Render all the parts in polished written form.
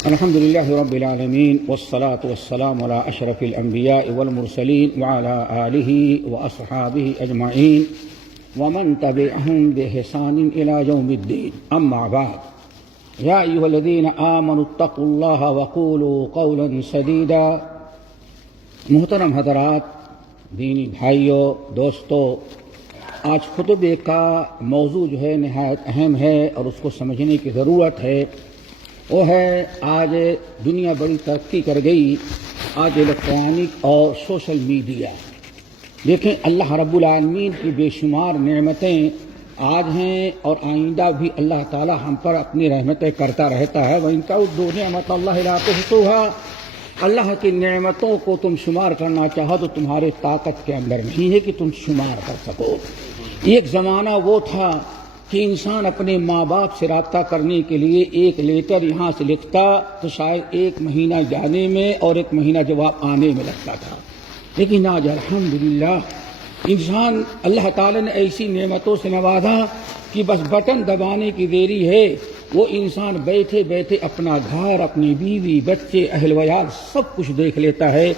الحمد لله رب العالمين والصلاة والسلام على أشرف الأنبياء والمرسلين وعلى آله وأصحابه أجمعين ومن تبعهم بإحسان إلى يوم الدين. أما بعد، يا أيها الذين آمنوا اتقوا الله وقولوا قولا سديدا. محترم حضرات، دینی بھائیوں، دوستو، آج خطبے کا موضوع جو ہے نہایت اہم ہے اور اس کو سمجھنے کی ضرورت ہے. وہ ہے آج دنیا بڑی ترقی کر گئی. آج الیکٹرانک اور سوشل میڈیا، دیکھیں اللہ رب العالمین کی بے شمار نعمتیں آج ہیں اور آئندہ بھی اللہ تعالی ہم پر اپنی رحمتیں کرتا رہتا ہے. وَإِن تَعُدُّوا نِعْمَتَ اللَّهِ لَا تُحْصُوهَا. اللہ کی نعمتوں کو تم شمار کرنا چاہو تو تمہارے طاقت کے اندر نہیں ہے کہ تم شمار کر سکو. ایک زمانہ وہ تھا کہ انسان اپنے ماں باپ سے رابطہ کرنے کے لیے ایک لیٹر یہاں سے لکھتا تو شاید ایک مہینہ جانے میں اور ایک مہینہ جواب آنے میں لگتا تھا. لیکن آج الحمدللہ انسان اللہ تعالی نے ایسی نعمتوں سے نوازا کہ بس بٹن دبانے کی دیری ہے. وہ انسان بیٹھے بیٹھے اپنا گھر، اپنی بیوی، بچے، اہل ویال سب کچھ دیکھ لیتا ہے.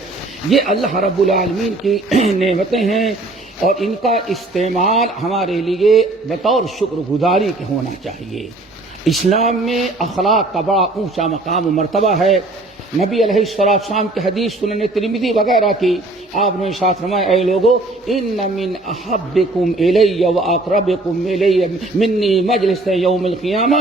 یہ اللہ رب العالمین کی نعمتیں ہیں اور ان کا استعمال ہمارے لیے بطور شکر گزاری کے ہونا چاہیے. اسلام میں اخلاق کا بڑا اونچا مقام و مرتبہ ہے. نبی علیہ السلام کی حدیث سنن ترمذی وغیرہ کی آپ نے ارشاد فرمایا، اے لوگو، ان من احبکم الی واقربکم الی منی مجلس یوم القیامہ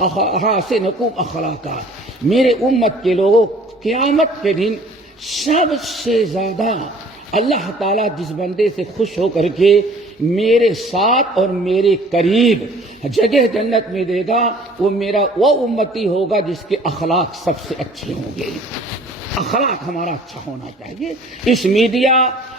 احاسنکم اخلاقا. میرے امت کے لوگوں، قیامت کے دن سب سے زیادہ اللہ تعالیٰ جس بندے سے خوش ہو کر کے میرے ساتھ اور میرے قریب جگہ جنت میں دے گا، وہ امتی ہوگا جس کے اخلاق سب سے اچھے ہوں گے. اخلاق ہمارا اچھا ہونا چاہیے. اس میڈیا،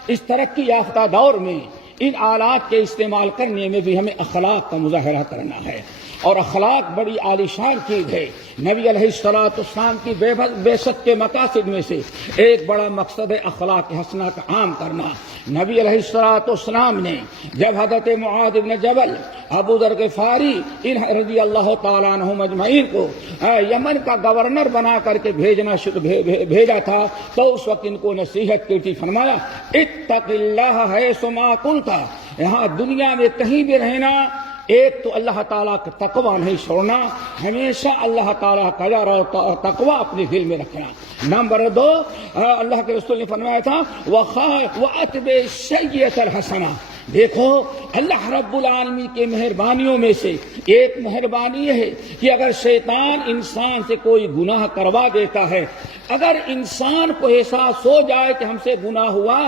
اس ترقی یافتہ دور میں ان آلات کے استعمال کرنے میں بھی ہمیں اخلاق کا مظاہرہ کرنا ہے. اور اخلاق بڑی عالیشان چیز ہے. نبی علیہ السلام کی بعثت کے مقاصد میں سے ایک بڑا مقصد ہے اخلاق حسنہ کا عام کرنا. نبی علیہ السلام نے جب حضرت معاذ بن جبل، ابو ذر غفاری رضی اللہ تعالیٰ عنہم اجمعین کو یمن کا گورنر بنا کر کے بھیجا تھا تو اس وقت ان کو نصیحت کی تھی. فرمایا، اتق اللہ حیث ما کنت. یہاں دنیا میں کہیں بھی رہنا، ایک تو اللہ تعالیٰ کا تقویٰ نہیں چھوڑنا، ہمیشہ اللہ تعالیٰ کا ڈر اور تقویٰ اپنے دل میں رکھنا. نمبر 2، اللہ کے رسول نے فرمایا تھا وَأَتْبِعِ السَّيِّئَةَ الْحَسَنَةَ. دیکھو اللہ رب العالمین کی مہربانیوں میں سے ایک مہربانی یہ ہے کہ اگر شیطان انسان سے کوئی گناہ کروا دیتا ہے، اگر انسان کو احساس ہو جائے کہ ہم سے گناہ ہوا،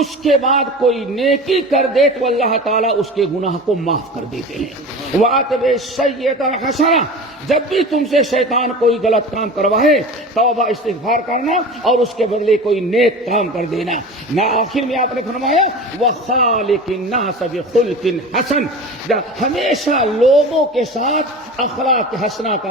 اس کے بعد کوئی نیکی کر دے تو اللہ تعالیٰ اس کے گناہ کو معاف کر دیتے ہیں. وَأَتْبِعِ السَّيِّئَةَ الْحَسَنَةَ. جب بھی تم سے شیطان کوئی غلط کام کروائے، توبہ استغفار کرنا اور اس کے بدلے کوئی نیک کام کر دینا. نہ آخر میں آپ نے فرمایا وَخَالِقِ النَّاسَ بِخُلْقٍ حَسَنٍ. ہمیشہ لوگوں کے ساتھ اخلاق حسنہ کا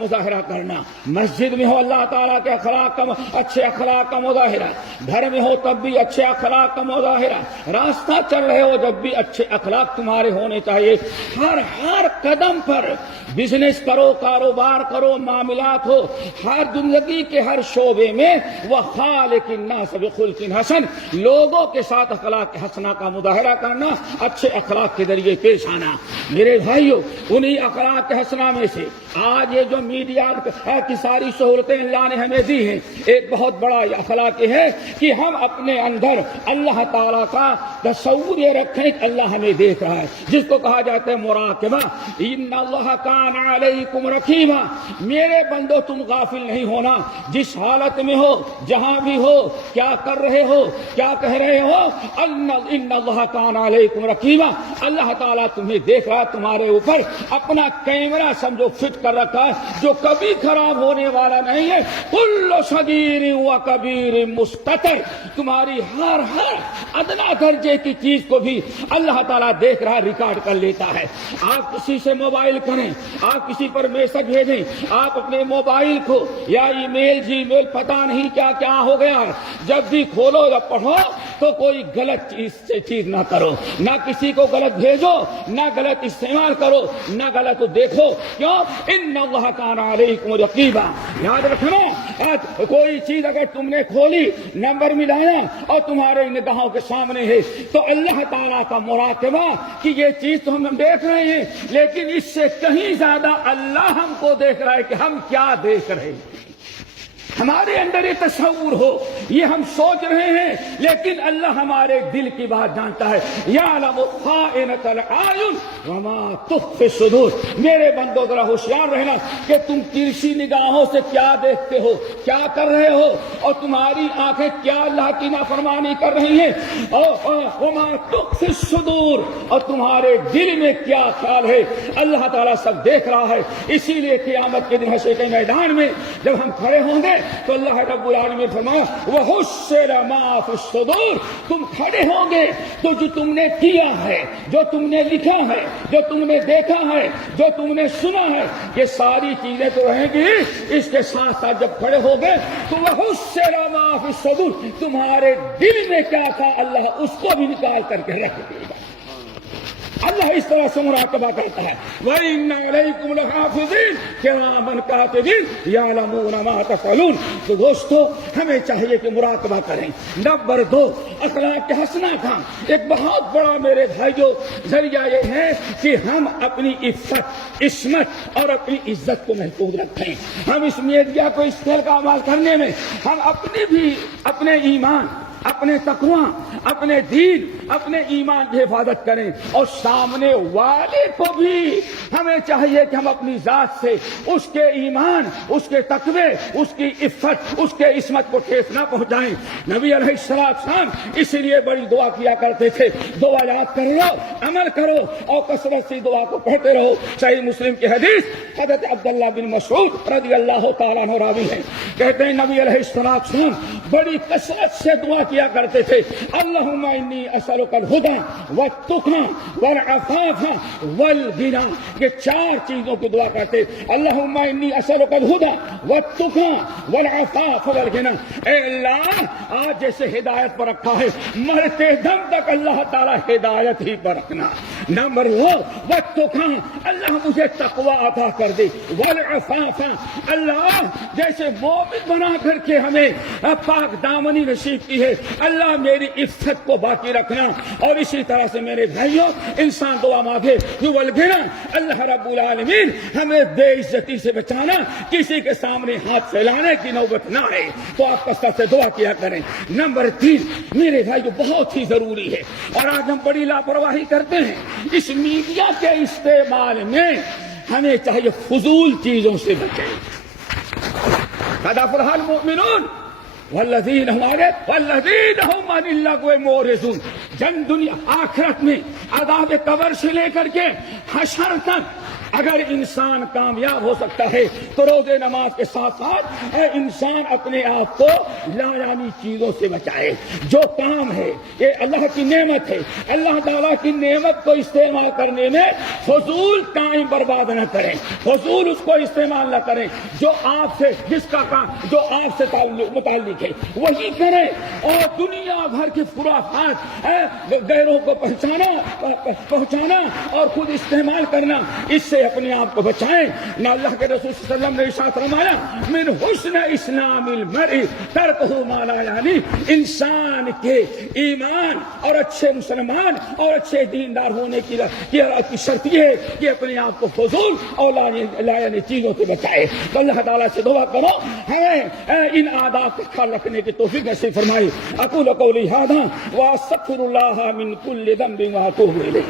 مظاہرہ کرنا. مسجد میں ہو اللہ تعالیٰ کے اچھے اخلاق کا مظاہرہ، گھر میں ہو تب بھی اچھے اخلاق کا مظاہرہ، راستہ چل رہے ہو جب بھی اچھے اخلاق تمہارے ہونے چاہیے. ہر قدم پر بزنس کرو، کاروبار کرو، معاملات ہو، ہر زندگی کے ہر شعبے میں وَخَالِقِ النَّاسَ بِخُلْقٍ حَسَنٍ. لوگوں کے ساتھ اخلاق حسنہ کا مظاہرہ کرنا، اچھے اخلاق کے ذریعے پیش آنا. میرے بھائیو، انہی اخلاق حسنہ میں سے آج یہ جو میڈیا کی ساری سہولتیں اللہ نے ہمیں دی ہیں، ایک بہت بڑا اخلاق یہ ہے کہ ہم اپنے اندر اللہ تعالیٰ کا تصور یہ رکھیں کہ اللہ ہمیں دیکھ رہا ہے، جس کو کہا جاتا ہے مراقبہ. ان اللہ کان علیکم رقیبا. میرے بندو، تم غافل نہیں ہونا. جس حالت میں ہو، جہاں بھی ہو، کیا کر رہے ہو، کیا کہہ رہے ہو، ان اللہ کان علیکم رقیبا. اللہ تعالیٰ تمہیں دیکھ رہا ہے. تمہارے اوپر اپنا کیمرہ سمجھو فٹ کر رکھا ہے جو کبھی خراب ہونے والا نہیں ہے. کل صغیر و کبیر مستتر. تمہاری ہر ادنا درجے کی چیز کو بھی اللہ تعالیٰ دیکھ رہا ہے، ریکارڈ کر لیتا ہے. آپ کسی سے موبائل کریں، آپ کسی پر میسج بھیجیں، آپ اپنے موبائل کو یا ای میل، جی میل، پتہ نہیں کیا کیا ہو گیا ہے، جب بھی کھولو یا پڑھو تو کوئی غلط چیز نہ کرو، نہ کسی کو غلط بھیجو، نہ غلط استعمال کرو، نہ غلط دیکھو. کیوں؟ ان اللہ کان علیکم رقیبا. یاد رکھنا، کوئی چیز اگر تم نے کھولی، نمبر ملایا اور تمہارے نگاہوں کے سامنے ہے، تو اللہ تعالیٰ کا مراقبہ کہ یہ چیز تو ہم دیکھ رہے ہیں، لیکن اس سے کہیں زیادہ اللہ ہم کو دیکھ رہا ہے کہ ہم کیا دیکھ رہے ہیں. ہمارے اندر یہ تصور ہو، یہ ہم سوچ رہے ہیں، لیکن اللہ ہمارے دل کی بات جانتا ہے. یعلم خائنۃ الاعین وما تخفی الصدور. میرے بندو ذرا ہوشیار رہنا کہ تم ترچھی نگاہوں سے کیا دیکھتے ہو، کیا کر رہے ہو، اور تمہاری آنکھیں کیا اللہ کی نافرمانی کر رہی ہیں. وما تخفی الصدور، اور تمہارے دل میں کیا خیال ہے، اللہ تعالیٰ سب دیکھ رہا ہے. اسی لیے قیامت کے دن حشر کے میدان میں جب ہم کھڑے ہوں گے تو اللہ رب العالمین فرمایا وَحُشِّرَ مَا فِي الصُّدُورِ. تم کھڑے ہوں گے تو جو تم نے کیا ہے، جو تم نے لکھا ہے، جو تم نے دیکھا ہے، جو تم نے سنا ہے، یہ ساری چیزیں تو رہیں گی. اس کے ساتھ ساتھ جب کھڑے ہو گے تو وَحُشِّرَ مَا فِي الصُّدُورِ، تمہارے دل میں کیا تھا اللہ اس کو بھی نکال کر کے رکھ دے گا. اللہ اس طرح سے مراقبہ کرتا ہے. وَإِنَّ عَلَيْكُمْ لَحَافِظِينَ كِرَامًا كَاتِبِينَ يَعْلَمُونَ مَا تَفْعَلُونَ. تو دوستو ہمیں چاہیے کہ مراقبہ کریں. نمبر 2، اخلاق کے حسنہ کا ایک بہت بڑا میرے بھائیو ذریعہ یہ ہے کہ ہم اپنی عفت، عصمت اور اپنی عزت کو محفوظ رکھیں. ہم اس میڈیا کو اس کھیل کا عمل کرنے میں ہم اپنے ایمان، اپنے تقوی، اپنے دین، اپنے ایمان کی حفاظت کریں، اور سامنے والے کو بھی ہمیں چاہیے کہ ہم اپنی ذات سے اس کے ایمان، اس کے تقوی، اس کی عفت، اس کے عصمت کو ٹھیس نہ پہنچائیں. نبی علیہ السلام اسی لیے بڑی دعا کیا کرتے تھے. دعا یاد کر لو، عمل کرو اور کثرت سے دعا کو کہتے رہو. صحیح مسلم کی حدیث حضرت عبداللہ بن مسعود رضی اللہ تعالیٰ عنہ راوی ہیں، کہتے ہیں نبی علیہ السلام بڑی کثرت سے دعا کیا کرتے تھے. اللہم انی اسألک الہدی والتقی والعفاف والغنی. یہ 4 چیزوں کی دعا کرتے. اللہم انی اسألک الہدی والتقی والعفاف والغنی. اے اللہ، آج جیسے ہدایت پر رکھا ہے، مرتے دم تک اللہ تعالی ہدایت ہی پر رکھنا. نمبر 2 والتقی، اللہ مجھے تقوی عطا کر دے. والعفاف، اللہ جیسے مومن بنا کر کے ہمیں پاک دامنی نصیب کی ہے، اللہ میری عفت کو باقی رکھنا. اور اسی طرح سے میرے بھائیوں، انسان دعا مانگے والغنی، اللہ رب العالمین ہمیں بے عزتی سے بچانا، کسی کے سامنے ہاتھ پھیلانے کی نوبت نہ آئے. تو آپ کثرت سے دعا کیا کریں. نمبر 3 میرے بھائیوں بہت ہی ضروری ہے، اور آج ہم بڑی لاپرواہی کرتے ہیں اس میڈیا کے استعمال میں. ہمیں چاہیے فضول چیزوں سے بچیں. قد افلح المؤمنون والذین هم عن اللغو معرضون. جن دنیا آخرت میں عذاب قبر سے لے کر کے حشر تک اگر انسان کامیاب ہو سکتا ہے تو روزے نماز کے ساتھ ساتھ انسان اپنے آپ کو لایانی چیزوں سے بچائے. جو کام ہے یہ اللہ کی نعمت ہے، اللہ تعالیٰ کی نعمت کو استعمال کرنے میں فضول ٹائم برباد نہ کریں، فضول اس کو استعمال نہ کریں. جو آپ سے جس کا کام جو آپ سے متعلق ہے وہی کریں، اور دنیا بھر کے خرافات غیروں کو پہنچانا اور خود استعمال کرنا، اس سے اپنے آپ کو بچائیں. نہ اللہ کے رسول صلی اللہ علیہ وسلم نے ارشاد فرمایا من حسن اسلام المرء ترکہ ما لا یعنی. انسان کے ایمان اور اچھے مسلمان اور اچھے دیندار ہونے کی شرط یہ ہے کہ اپنے آپ کو فضول اور لایعنی چیزوں سے بچائے. تو اللہ تعالیٰ سے دعا کرو ہمیں ان آداب کا خیال رکھنے کی توفیق نصیب فرمائے. اقول قولی ھذا واستغفر اللہ من کل ذنب واتوب الیہ.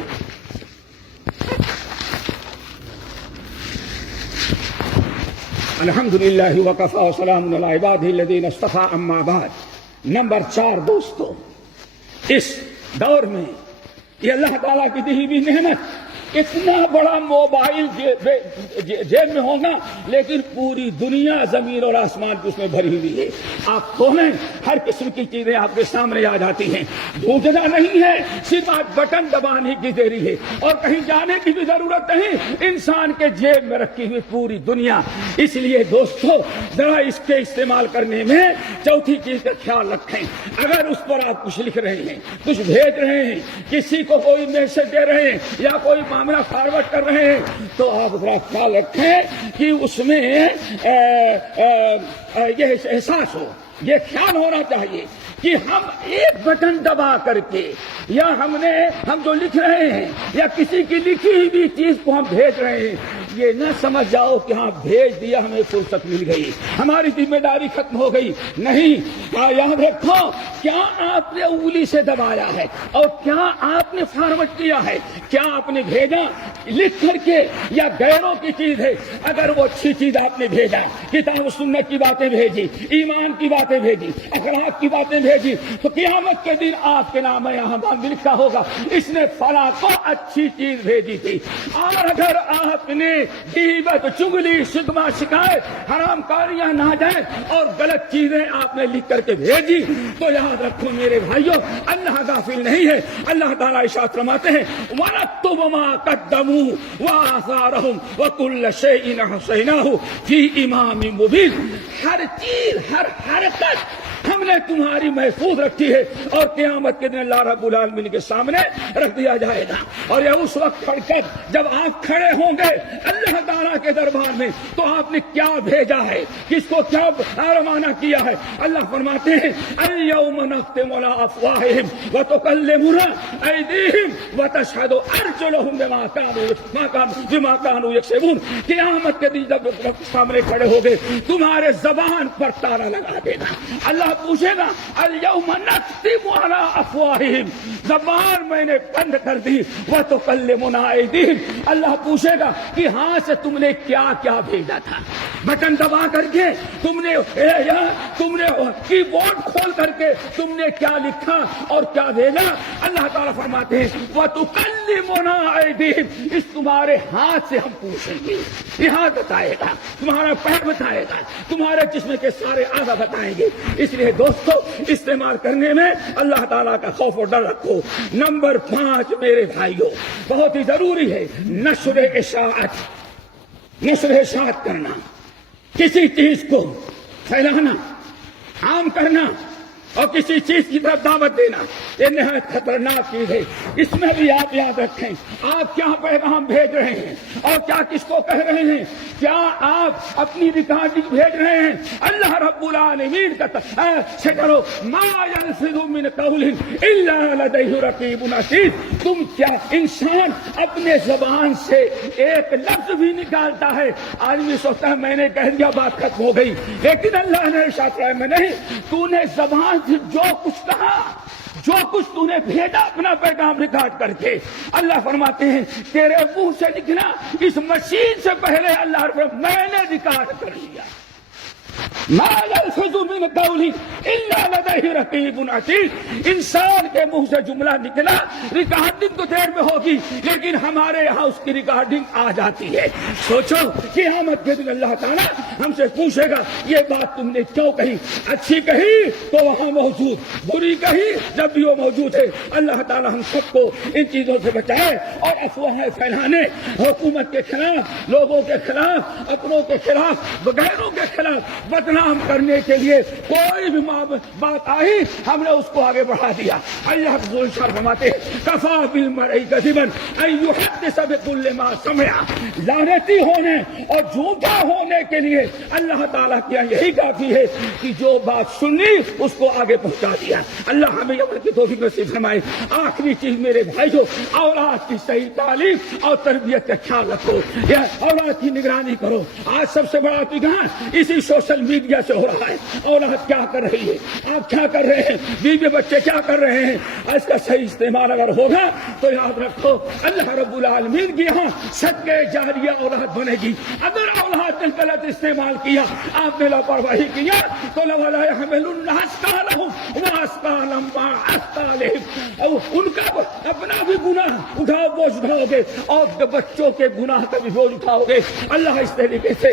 الحمدللہ وکفی وسلام علی عبادہ الذین اصطفی. اما بعد. نمبر 4 دوستو، اس دور میں یہ اللہ تعالیٰ کی دی ہوئی نعمت اتنا بڑا موبائل جیب میں ہوگا لیکن پوری دنیا زمین اور آسمان کی اس میں بھری ہوئی ہے. آپ کھولیں ہر قسم کی چیزیں آپ کے سامنے آ جاتی ہیں. ڈھونڈنا نہیں ہے, صرف آپ بٹن دبانے کی دیری ہے اور کہیں جانے کی بھی ضرورت نہیں. انسان کے جیب میں رکھی ہوئی پوری دنیا. اس لیے دوستو ذرا اس کے استعمال کرنے میں چوتھی چیز کا خیال رکھیں. اگر اس پر آپ کچھ لکھ رہے ہیں, کچھ بھیج رہے ہیں, کسی کو کوئی میسج دے رہے ہیں یا کوئی معاملہ فارورڈ کر رہے ہیں تو آپ ذرا خیال رکھیں کہ اس میں یہ احساس ہو, یہ خیال ہونا چاہیے کہ ہم ایک بٹن دبا کر کے یا ہم جو لکھ رہے ہیں یا کسی کی لکھی ہوئی چیز کو ہم بھیج رہے ہیں, یہ نہ سمجھ جاؤ کہ ہاں بھیج دیا, ہمیں فرصت مل گئی, ہماری ذمہ داری ختم ہو گئی. نہیں, یاد رکھو کیا آپ نے انگلی سے دبایا ہے اور کیا آپ نے فارورڈ کیا ہے, کیا آپ نے بھیجا لکھ کر کے یا غیروں کی چیز ہے. اگر وہ اچھی چیز آپ نے بھیجا, کتاب و سنت کی باتیں بھیجی, ایمان کی باتیں بھیجی, اخلاق کی باتیں بھیجی, تو قیامت کے دن آپ کے نام یہاں لکھا ہوگا اس نے فلاں کو اچھی چیز بھیجی تھی. اور اگر آپ نے غیبت, چغلی, شکوہ, شکایت, حرام کاریاں, ناجائز اور غلط چیزیں آپ نے لکھ کر کے بھیجی تو یاد رکھو میرے بھائیوں, اللہ غافل نہیں ہے. اللہ تعالیٰ ارشاد فرماتے ہیں وَنَكْتُبُ مَا قَدَّمُوا وَآثَارَهُمْ وَكُلَّ شَيْءٍ أَحْصَيْنَاهُ فِي إِمَامٍ مُبِينٍ. ہر چیز, ہر حرکت ہم نے تمہاری محفوظ رکھی ہے اور قیامت کے دن اللہ رب العالمین کے سامنے رکھ دیا جائے گا. اور یہ اس وقت پڑھ کر جب آپ کھڑے ہوں گے اللہ تعالیٰ کے دربار میں تو آپ نے کیا بھیجا ہے, کس کو کیا روانہ کیا ہے. اللہ فرماتے ہیں اليوم نختم على افواههم وتكلمنا ايديهم وتشهد ارجلهم بما كانوا يكسبون. قیامت کے دن جب سامنے کھڑے ہو گے تمہارے زبان پر تالا لگا دے گا. اللہ پوچھے گا اليوم نختم على افواههم, زبان میں نے بند کر دی, وتكلمنا ايديهم. اللہ پوچھے گا کہ ہاں سے تم نے کیا کیا بھیجا تھا, بٹن دبا کر کے تم نے کی بورڈ کھول کر کے تم نے کیا لکھا اور کیا بھیجا. اللہ تعالیٰ فرماتے ہیں وَتُكَلِّمُنَا أَيْدِيهِمْ, اس تمہارے ہاتھ سے ہم پوچھیں گے. یہ ہاتھ بتائے گا, تمہارا پیر بتائے گا, تمہارے جسم کے سارے اعضاء بتائیں گے. اس لیے دوستو استعمال کرنے میں اللہ تعالیٰ کا خوف اور ڈر رکھو. نمبر 5 میرے بھائیوں بہت ہی ضروری ہے نشر اشاعت. نشر اشاعت کرنا, کسی چیز کو پھیلانا, عام کرنا اور کسی چیز کی طرف دعوت دینا, یہ نہایت خطرناک چیز ہے. اس میں بھی آپ یاد رکھیں آپ کیا پیغام بھیج رہے ہیں اور کیا کس کو کہہ رہے ہیں. کیا آپ اپنی ریکارڈنگ بھیج رہے ہیں. اللہ رب العالمین کا سے کرو ما یلفظ من قول الا لدیہ رقیب عتید. تم کیا انسان اپنے زبان سے ایک لفظ بھی نکالتا ہے, آدمی سوچتا ہے میں نے کہہ دیا بات ختم ہو گئی, لیکن اللہ نے ارشاد فرمایا میں نہیں, تو نے زبان جو کچھ کہا, جو کچھ تو نے بھیجا اپنا پیغام ریکارڈ کر کے, اللہ فرماتے ہیں تیرے منہ سے نکلا اس مشین سے پہلے اللہ میں نے ریکارڈ کر لیا. ما یلفظ من قول الا لدیہ رقیب عتید. انسان کے منہ سے جملہ نکلا, ریکارڈنگ تو دیر میں ہوگی لیکن ہمارے یہاں اس کی ریکارڈنگ آ جاتی ہے. سوچو قیامت کے دن اللہ تعالیٰ ہم سے پوچھے گا یہ بات تم نے کیوں کہی, اچھی کہی تو وہاں موجود, بری کہی جب بھی وہ موجود ہے. اللہ تعالیٰ ہم سب کو ان چیزوں سے بچائے اور افواہیں پھیلانے, حکومت کے خلاف, لوگوں کے خلاف, اپنوں کے خلاف, غیروں کے خلاف بدنام کرنے کے لیے کوئی بھی بات آئی ہم نے اس کو آگے بڑھا دیا. اللہ فرماتے ہیں کفا بالمرء کذبا ان یحدث بکل ما سمع. لعنتی ہونے اور جھوٹا ہونے کے لیے اللہ تعالیٰ کیا یہی کافی ہے کہ جو بات سنی اس کو آگے پہنچا دیا. اللہ ہمیں عمل کی توفیق نصیب فرمائے. آخری چیز میرے بھائیو, اولاد کی صحیح تعلیم اور تربیت کا خیال رکھو, یا اولاد کی نگرانی کرو. آج سب سے بڑا پیغام اسی سوشل میڈیا میڈیا سے ہو رہا ہے، اولاد کیا کر رہی ہے، آپ کیا کر رہے ہیں، بیوی بچے کیا کر رہے ہیں، اس کا صحیح استعمال اگر ہوگا تو یاد رکھو اللہ رب العالمین کی یہاں صدقہ جاریہ اولاد بنے گی۔ اگر اولاد نے غلط استعمال کیا، آپ نے لاپرواہی کیا تو لولا يحملن اثقالهم واثقالا مع اثقالهم، ان کا اپنا بھی گناہ اٹھاؤ، بوجھ اٹھاؤ گے، اور بچوں کے گناہ کا بھی بوجھ اٹھاؤ گے۔ اللہ اس طریقے سے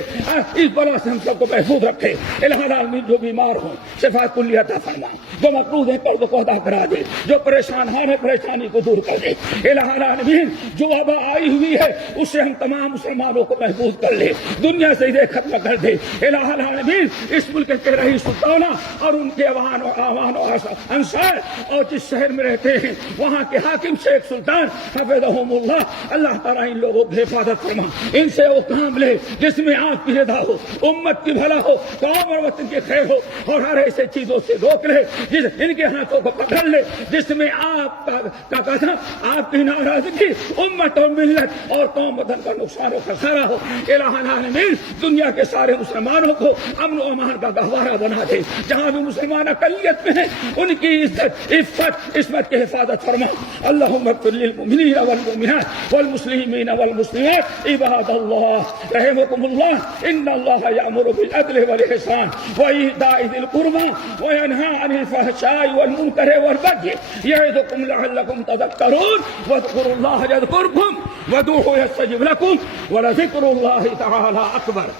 اس بلا سے ہم سب کو محفوظ رکھے۔ الہ العالمین جو بیمار ہوں شفا کلی عطا فرما، جو مقروض ہیں قرض کو ادا کرا دے، جو پریشان ہیں پریشانی کو دور کر دے۔ الہ العالمین جو وبا آئی ہوئی ہے اس سے ہم تمام مسلمانوں کو محفوظ کر لے، دنیا سے یہ ختم کر دے۔ الہ العالمین اس ملک کے رئیس الدولہ اور ان کے عوان و انصار اور جس شہر میں رہتے ہیں وہاں کے حاکم شیخ سلطان حفظہم اللہ، اللہ تعالیٰ ان لوگوں کی حفاظت فرما، ان سے وہ کام لے جس میں آپ کی رضا ہو، امت کی بھلا ہو، قوم اور وطن کی خیر ہو، اور ہر ایسے چیزوں سے روک لے جس ان کے ہاتھوں کو پکڑ لے جس میں آپ کا قسم، آپ کی ناراضگی، امت اور ملت اور قوم وطن کا نقصان و خسارہ ہو۔ الہ العالمین دنیا کے سارے مسلمانوں کو امن و امان کا گہوارہ بنا دے، جہاں بھی مسلمان اقلیت میں ہیں ان کی عزت، عفت، عصمت کی حفاظت فرما۔ اللہم اغفر للمؤمنین والمؤمنات والمسلمین والمسلمات عباد اللہ رحمکم اللہ، ان اللہ یأمر بالعدل والإحسان وإیتاء ذی القربى وینہی عن الفحشاء والمنکر والبغی یعظکم لعلکم تذکرون واذکروا اللہ یذکرکم وادعوہ یستجب لکم ولذکر اللہ تعالی اکبر۔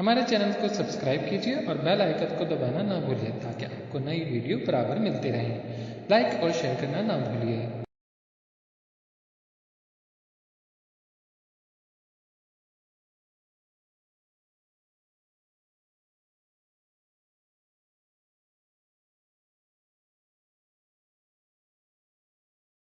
ہمارے چینل کو سبسکرائب کیجیے اور بیل آئیکن کو دبانا نہ بھولیے تاکہ آپ کو نئی ویڈیو برابر ملتی رہیں۔ لائک اور شیئر کرنا نہ بھولیے۔